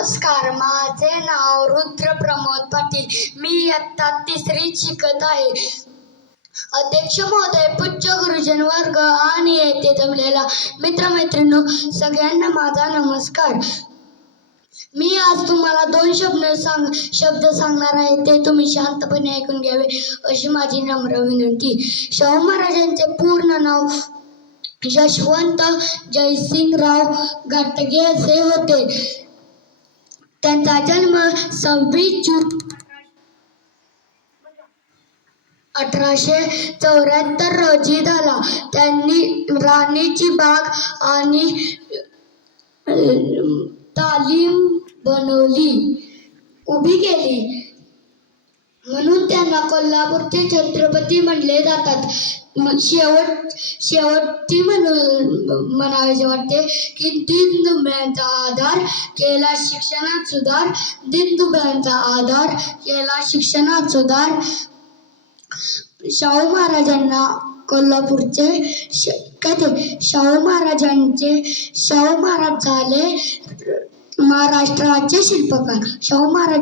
नमस्कार माझे नाव रुद्र प्रमोद पाटील. मी इयत्ता तिसरीत शिकत आहे. अध्यक्ष महोदय पूज्य गुरुजन वर्ग आणि येथे जमलेला मित्रमैत्रिणी सगळ्यांना माझा नमस्कार. मी आज तुम्हाला दोन शब्द सांग शब्द सांगणार आहे ते तुम्ही शांतपणे ऐकून घ्यावे अशी माझी नम्र विनंती. शाहू महाराजांचे पूर्ण नाव यशवंत जयसिंगराव घाटगे असे होते. त्यांचा जन्म सव्वीस जून अठराशे चौऱ्याहत्तर रोजी झाला. त्यांनी राणीची बाग आणि तालीम बनवली. उभी केली. म्हणून त्यांना कोल्हापूरचे छत्रपती म्हणले जातात. शेवट शेवटी म्हणून म्हणावेसे वाटते की दिनदुबळ्यांचा आधार केला शिक्षणात सुधार दिनदुबळ्यांचा आधार केला शिक्षणात सुधार. शाहू महाराजांना कोल्हापूरचे श- काय ते? शाहू महाराजांचे शाहू महाराज झाले महाराष्ट्राचे शिल्पकार. शाहू महाराज